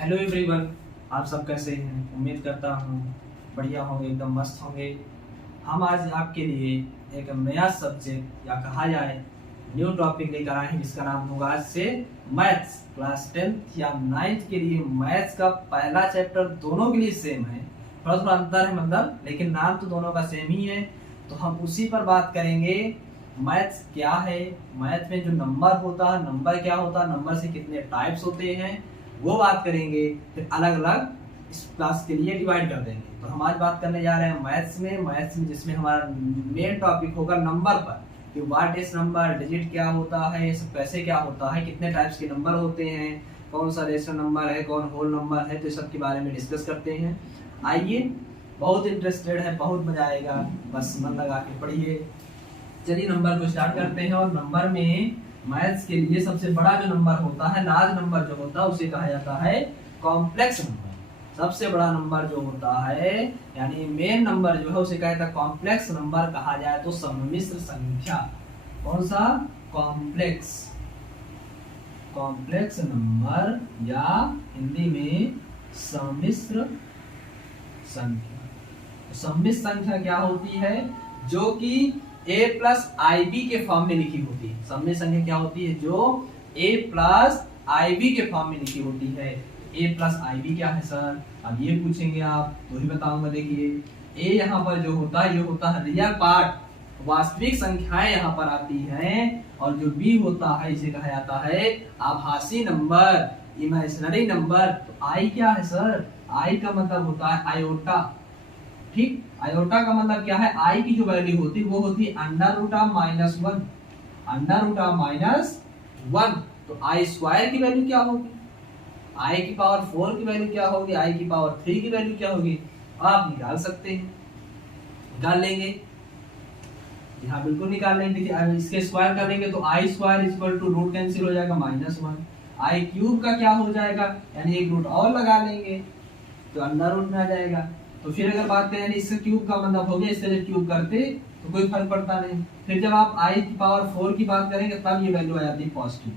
Hello everyone, आप सब कैसे हैं? उम्मीद करता हूँ बढ़िया होंगे, एकदम मस्त होंगे। हम आज आपके लिए एक नया सब्जेक्ट या कहा जाए न्यू टॉपिक लेकर आए हैं, जिसका नाम होगा आज से मैथ्स। क्लास 10th या 9th के लिए मैथ्स का पहला चैप्टर दोनों के लिए सेम है, थोड़ा थोड़ा अंतर है मतलब, लेकिन नाम तो दोनों का सेम ही है। तो हम उसी पर बात करेंगे। मैथ्स क्या है, मैथ में जो नंबर होता है, नंबर क्या होता है, नंबर से कितने टाइप्स होते हैं, वो बात करेंगे। फिर अलग अलग इस क्लास के लिए डिवाइड कर देंगे। तो हम आज बात करने जा रहे हैं मैथ्स में जिसमें हमारा मेन टॉपिक होगा नंबर पर, कि व्हाट इज नंबर, डिजिट क्या होता है, ये सब कैसे क्या होता है, कितने टाइप्स के नंबर होते हैं, कौन सा रेशनल नंबर है, कौन होल नंबर है, तो इस सब के बारे में डिस्कस करते हैं। आइए, बहुत इंटरेस्टेड है, बहुत मजा आएगा, बस मन लगा के पढ़िए। चलिए नंबर को स्टार्ट करते हैं। और नंबर में मैथ्स के लिए सबसे बड़ा जो नंबर होता है, लार्ज नंबर जो होता है, उसे कहा जाता है कॉम्प्लेक्स नंबर। सबसे बड़ा नंबर जो होता है यानी मेन नंबर जो है, उसे कहा जाता है कॉम्प्लेक्स नंबर। कहा जाए तो सम्मिश्र संख्या। कौन सा? कॉम्प्लेक्स नंबर, या हिंदी में सम्मिश्र संख्या। सम्मिश्र संख्या क्या होती है? जो कि a प्लस आई बी के फॉर्म में लिखी होती है। सम्मिश्र संख्या क्या होती है? जो a प्लस आई बी के फॉर्म में लिखी होती है। a प्लस आई बी क्या है सर? अब ये पूछेंगे आप तो ही बताऊंगा। देखिए a यहाँ पर जो होता है, ये होता है रियल पार्ट, वास्तविक संख्याएं यहाँ पर आती हैं। और जो b होता है, इसे कहा जाता है आभासी नंबर, इमेजिनरी नंबर। तो i क्या है सर? i का मतलब होता है आयोटा। ठीक, आयोटा का मतलब क्या है? आई की जो वैल्यू होती है वो होती है under root of -1। Under root of -1। तो आई स्क्वायर की वैल्यू क्या होगी? आई की पावर 4 की वैल्यू क्या होगी? आई की पावर 3 की वैल्यू क्या होगी? आप निकाल सकते हैं, निकाल लेंगे। यहाँ बिल्कुल निकाल लेंगे। देखिए अब इसके स्क्वायर करेंगे तो I square equal to root cancel हो जाएगा -1। आई क्यूब का क्या हो जाएगा? यानी एक रूट और लगा लेंगे तो अंडर रूट में आ जाएगा। तो फिर अगर बात करें इससे क्यूब का मतलब हो गया, इससे जब क्यूब करते तो कोई फर्क पड़ता नहीं। फिर जब आप आई की पावर 4 की बात करेंगे तब ये वैल्यू आ जाती है पॉजिटिव।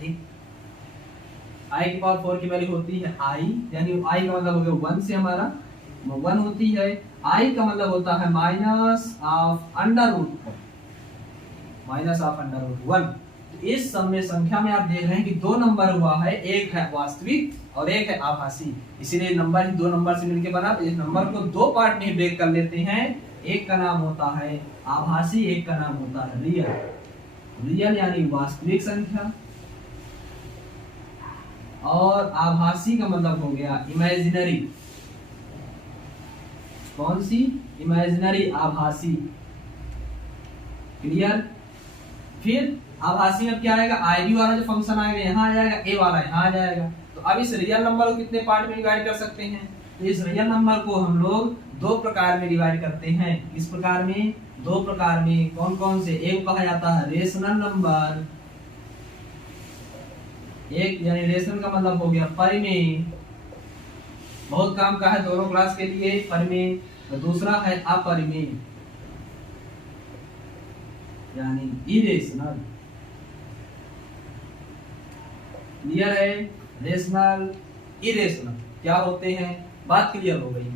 ठीक, आई की पावर 4 की वैल्यू होती है आई, यानी आई का मतलब हो गया 1 से हमारा 1 होती है। आई का मतलब होता है माइनस ऑफ अंडर रूट 1। इस समय संख्या में आप देख रहे हैं कि दो नंबर हुआ है, एक है वास्तविक और एक है आभासी। इसीलिए नंबर ही दो नंबर से मिलकर बना। तो इस नंबर को दो पार्ट में ब्रेक कर लेते हैं। एक का नाम होता है आभासी, एक का नाम होता है रियल। रियल यानी वास्तविक संख्या, और आभासी का मतलब हो गया इमेजिनरी। कौन सी? इमेजिनरी आभासी। क्लियर? फिर आभासी में क्या आएगा? आईबी वाला जो फंक्शन आएगा यहाँ आ जाएगा, ए वाला यहाँ आ जाएगा। तो अब इस रियल नंबर को कितने पार्ट में डिवाइड कर सकते हैं? तो इस रियल नंबर को हम लोग दो प्रकार में डिवाइड करते हैं। किस प्रकार में? दो प्रकार में। कौन कौन से? एक कहा जाता है रेशनल नंबर, एक यानी रेशनल का मतलब हो गया परिमेय, बहुत काम का है दोनों क्लास के लिए परिमेय। तो दूसरा है अपरिमेय यानी इरेशनल। क्लियर है? रेशनल, इरेशनल क्या होते हैं, बात क्लियर हो गई।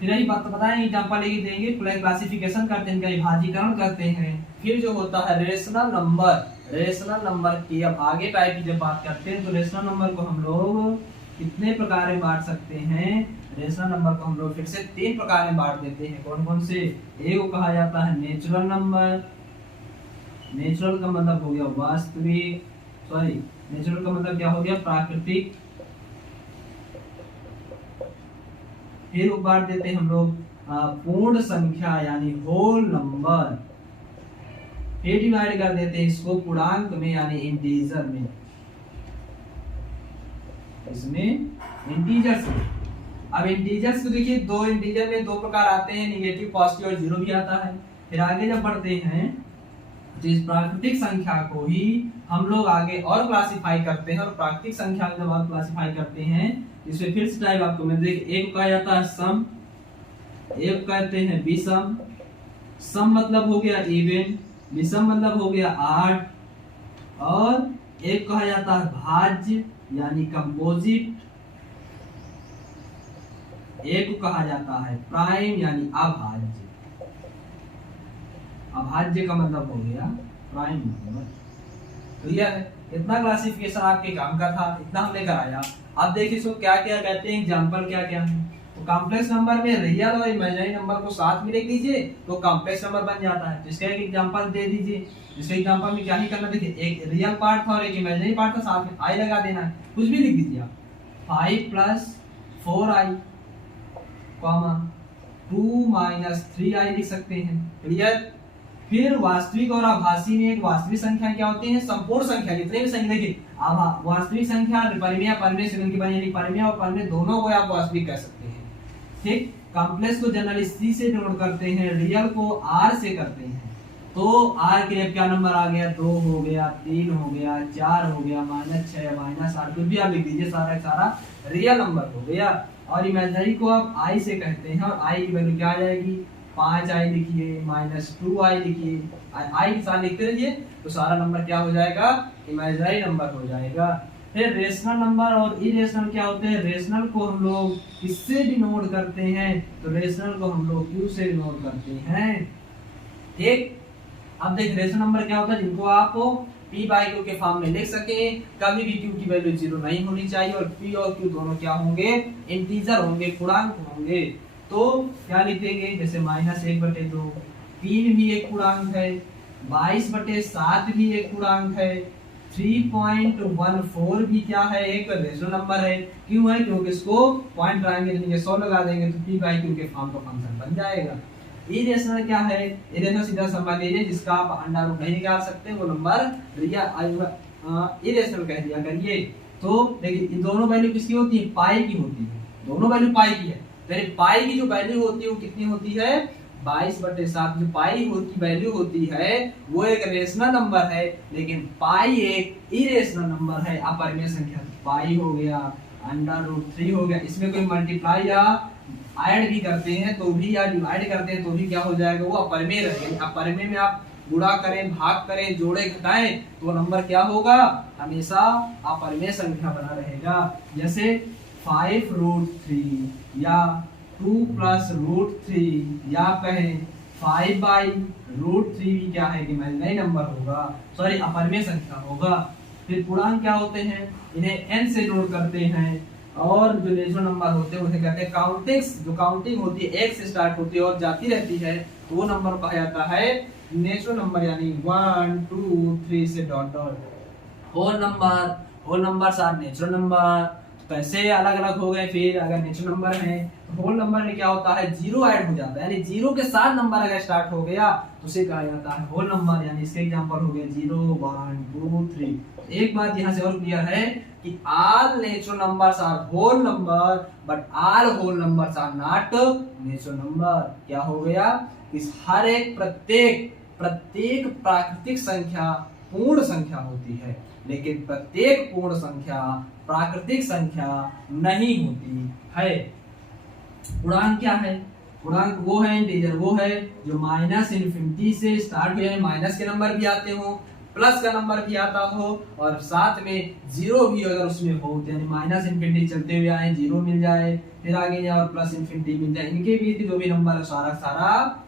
फिर यही बात तो बताएं, एग्जांपल लेके देंगे, क्लासिफिकेशन करते हैं, इनका विभाजीकरण करते हैं। फिर जो होता है रेशनल नंबर, रेशनल नंबर की अब आगे टाइप की जब बात करते हैं तो रेशनल नंबर को हम लोग कितने प्रकार में बांट सकते हैं? रेशनल नंबर को हम लोग फिर से 3 प्रकार में बांट देते हैं। कौन कौन से? एक को कहा जाता है नेचुरल नंबर। नेचुरल का मतलब हो गया वास्तविक, सॉरी नेचुरल का मतलब क्या हो गया? प्राकृतिक। फिर बांट देते हैं हम लोग पूर्ण संख्या यानी होल नंबर। फिर डिवाइड कर देते हैं इसको पूर्णांक में यानी इंटीजर में। इसमें इंटीजर्स में, अब इंटीजर्स को देखिए, दो इंटीजर में दो प्रकार आते हैं, निगेटिव, पॉजिटिव और जीरो भी आता है। फिर आगे जब बढ़ते हैं तो इस प्राकृतिक संख्या को ही हम लोग आगे और क्लासिफाई करते हैं। और प्राकृतिक संख्या जब आप क्लासिफाई करते हैं, इसमें फिर से टाइप आपको मैं देखिए, एक कहा जाता है सम, एक कहते हैं विषम। सम मतलब हो गया इवन, विषम मतलब हो गया 8, और एक कहा जाता है भाज्य यानी कंपोजिट, एक को कहा जाता है प्राइम यानी अभाज्य। अभाज्य का मतलब हो गया प्राइम नंबर। क्लियर है? इतना क्लासिफिकेशन आपके काम का था, इतना हमने कराया। अब देखिए इसको क्या क्या कहते हैं, एग्जांपल क्या क्या है। तो कॉम्प्लेक्स नंबर में रियल और इमेजिनरी नंबर को साथ में लिख दीजिए तो कॉम्प्लेक्स नंबर बन जाता है। जिसका एक एग्जांपल दे दीजिए। जिसके एग्जांपल में क्या ही करना, देखिए एक रियल पार्ट था और एक इमेजिनरी पार्ट था, साथ में आई लगा देना है, कुछ भी लिख दीजिए आप। 5 + 4i, 2 - 3i लिख सकते हैं। क्लियर? फिर वास्तविक और आभासी में एक वास्तविक संख्या क्या होती है, संपूर्ण संख्या। जितने भी संख्या देखिए, वास्तविक संख्या परिमेय, परिमेय से उनकी बनी, यानी परिमेय और परिमेय दोनों को आप वास्तविक कह सकते हैं। ठीक। कॉम्प्लेक्स को जनरली C से डिनोट करते हैं, रियल को R से करते हैं। तो R के लिए क्या नंबर आ गया, 2 हो गया, 3 हो गया, 4 हो गया, -6 -8 कुछ भी आप लिख दीजिए, सारा सारा रियल नंबर हो गया। और इमेजिनरी को आप I से कहते हैं और I की वैल्यू क्या आ जाएगी, 5i लिखिए, -2i लिखिए, i के साथ लिखते रहिए तो सारा नंबर क्या हो जाएगा, इमेजिनरी नंबर हो जाएगा। फिर रेशनल नंबर और इरेशनल क्या होते हैं। रेशनल को हम लोग किससे डिनोट करते हैं, तो रेशनल को हम लोग q से डिनोट करते हैं। ठीक। अब देख रेशनल नंबर क्या होता है, जिनको आप p/q के फॉर्म में लिख सके। कभी भी q की वैल्यू 0 नहीं होनी चाहिए और p और q दोनों क्या होंगे, इंटीजर होंगे, पूर्णांक होंगे। तो क्या लिखेंगे, जैसे -1/2, 3 भी एक पूर्णांक है, 22/7 भी एक पूर्णांक है, 3.14 भी क्या है, एक रेशनल नंबर है। क्यों है, क्योंकि इसको पॉइंट लगाएंगे, 100 लगा देंगे तो p/q के फॉर्म का फंक्शन बन जाएगा। इरेशनल क्या है, इरेशनल सीधा संबंध लीजिए जिसका आप अंडर रूट नहीं निकाल सकते, वो नंबर इरेशनल कह दिया करिए। तो देखिए इन दोनों वैल्यू किसकी होती है, पाई की होती है, दोनों वैल्यू पाई की है। पाई की जो वैल्यू होती है वो कितनी होती है, 22/7। जो पाई की वैल्यू होती है वो एक रेशनल नंबर है, लेकिन पाई एक इरेशनल नंबर है, अपरिमेय संख्या। पाई हो गया, √3 हो गया, इसमें कोई मल्टीप्लाई या ऐड भी करते हैं तो भी, या डिवाइड करते हैं तो भी क्या हो जाएगा, वो अपरिमेय रहेगा। अपरिमेय में आप गुणा करें, भाग करें, जोड़े, घटाएं तो वो नंबर क्या होगा, हमेशा अपरिमेय संख्या बना रहेगा। जैसे 5√3 या 2 + √3 या कहें 5/√3 भी क्या है, इमेजिनरी नंबर होगा, सॉरी अपरिमेय संख्या होगा। फिर पूर्णांक क्या होते हैं, इन्हें n से जोड़ करते हैं। और जो नेचुरल नंबर होते हैं उन्हें कहते हैं काउंटिंग्स। जो काउंटिंग होती है 1 से स्टार्ट होती है और जाती रहती है तो वो नंबर कहा जाता है नेचुरल नंबर, यानी 1 2 3 से dot dot. Whole numbers are natural number. कैसे अलग अलग हो गए, फिर अगर नेचुरल नंबर है तो होल नंबर में क्या होता है, 0 ऐड हो जाता है, यानी 0 के साथ नंबर अगर स्टार्ट हो गया तो उसे कहा जाता है होल नंबर। यानी इसके एग्जांपल हो गए 0 1 2 3। एक बात यहाँ से और क्लियर है कि all natural numbers are whole number but all whole numbers are not natural number। क्या हो गया, इस हर एक प्रत्येक प्राकृतिक संख्या पूर्ण संख्या होती है, लेकिन प्रत्येक पूर्ण संख्या प्राकृतिक संख्या नहीं होती है। पूर्णांक क्या है, पूर्णांक वो है, इंटीजर वो है जो -∞ से स्टार्ट हो, यानी माइनस के नंबर भी आते हो, प्लस का नंबर भी आता हो और साथ में 0 भी अगर उसमें हो, यानी -∞ चलते हुए आए 0 मिल जाए, फिर आगे जाए और +∞ मिल जाए। इनके बीच जो भी नंबर है सारा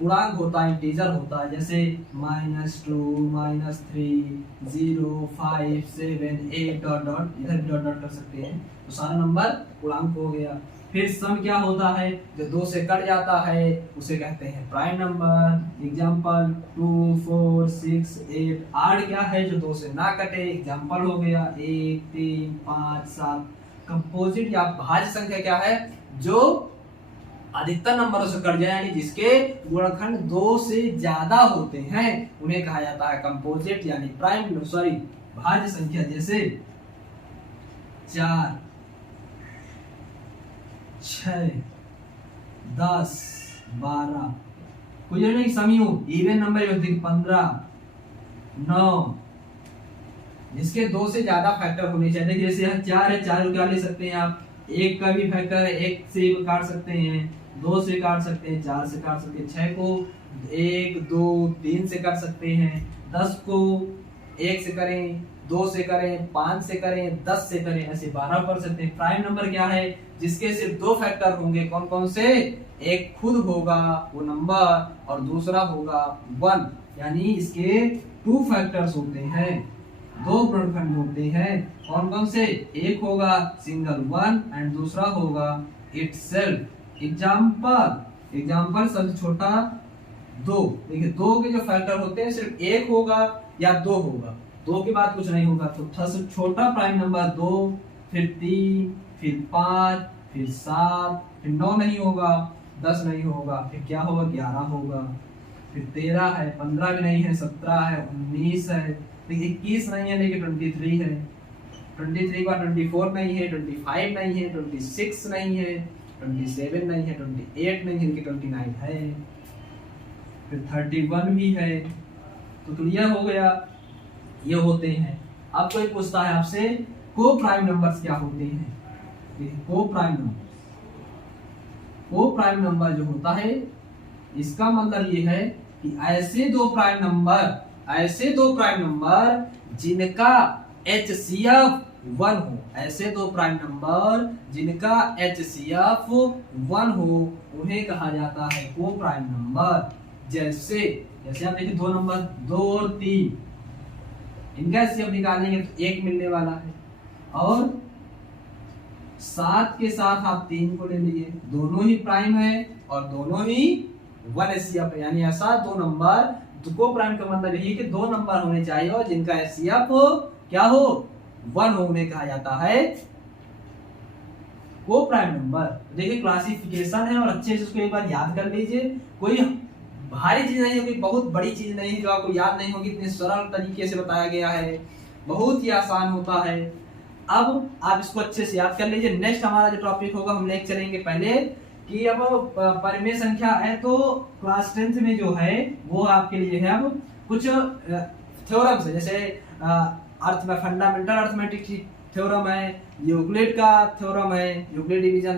पूर्णांक होता है, इंटीजर होता है। जैसे -2 -3 0 5 7 8 डॉट डॉट, इधर भी डॉट डॉट कर सकते हैं, तो सारा नंबर पूर्णांक हो गया। फिर सम क्या होता है, जो 2 से कट जाता है उसे कहते हैं प्राइम नंबर। एग्जांपल 2 4 6 8। आड क्या है, जो 2 से ना कटे, एग्जांपल हो गया 1 3 5 7। कंपोजिट या भाज्य संख्या क्या है, जो अधिकतर नंबरों से कट जाए, यानी जिसके गुणनखंड 2 से ज्यादा होते हैं उन्हें कहा जाता है कंपोजिट यानी प्राइम सॉरी भाज्य संख्या। जैसे 4 6 10 12। कोई नहीं समूह इवन नंबर 15 9, जिसके 2 से ज्यादा फैक्टर होने चाहिए। जैसे यहाँ 4 है, 4 को क्या ले सकते हैं आप, 1 का भी फैक्टर है, 1 से काट सकते हैं, 2 से काट सकते हैं, 4 से काट सकते हैं, 6 को 1 2 3 से काट सकते हैं, 10 को 1 से करें, 2 से करें, 5 से करें, 10 से करें, ऐसे 12 कर सकते हैं। प्राइम नंबर क्या है? जिसके सिर्फ 2 फैक्टर होंगे। कौन कौन से? एक खुद होगा वो नंबर और दूसरा होगा 1, यानी इसके 2 फैक्टर्स होते हैं, 2 गुणनखंड होते हैं। कौन कौन से? एक होगा सिंगल 1 एंड दूसरा होगा इटसेल्फ। एग्जाम्पल सबसे छोटा 2। देखिए 2 के जो फैक्टर होते हैं सिर्फ एक होगा या 2 होगा, 2 के बाद कुछ नहीं होगा। तो सबसे छोटा प्राइम नंबर 2, फिर 3, फिर 5, फिर 7, फिर 9 नहीं होगा, 10 नहीं होगा, फिर क्या होगा? 11 होगा, फिर 13 है, 15 भी नहीं है, 17 है, 19 है, 21 नहीं है लेकिन 23 है, 23 का 24 नहीं है, 25 नहीं है, 26 नहीं है, 27 नहीं है, 28 नहीं है लेकिन 29 है, फिर 31 भी है। तो क्लियर हो गया, ये होते हैं। अब कोई पूछता है आपसे को प्राइम नंबर्स क्या होते हैं? को प्राइम नंबर जो होता है इसका मतलब ये है कि ऐसे दो प्राइम नंबर जिनका HCF 1 हो, ऐसे दो प्राइम नंबर जिनका HCF 1 हो उन्हें कहा जाता है को प्राइम नंबर। जैसे आप देखिए 2 नंबर 2 और 3, इनका HCF निकालेंगे तो 1 मिलने वाला है, और 7 के साथ आप 3 को ले लीजिए, दोनों ही प्राइम है और दोनों ही 1 HCF है। यानी ऐसा 2 नंबर, को प्राइम का मतलब यही कि 2 नंबर होने चाहिए और जिनका HCF क्या हो? 1 हो, उन्हें कहा जाता है को प्राइम नंबर। देखिए क्लासिफिकेशन है और अच्छे से उसको एक बार याद कर लीजिए। कोई भारी चीज नहीं है, कोई बहुत बड़ी चीज नहीं है जो आपको याद नहीं होगी, इतने सरल तरीके से बताया गया है, बहुत ही आसान होता है। अब आप इसको अच्छे से याद कर लीजिए। नेक्स्ट हमारा जो टॉपिक होगा हम लेके चलेंगे पहले कि अब परिमेय संख्या है तो क्लास 10th में जो है वो आपके लिए है अब कुछ थ्योरम्स है, जैसे फंडामेंटल अर्थमेटिक थ्योरम है, यूक्लिड का थ्योरम है, यूक्लिड डिवीजन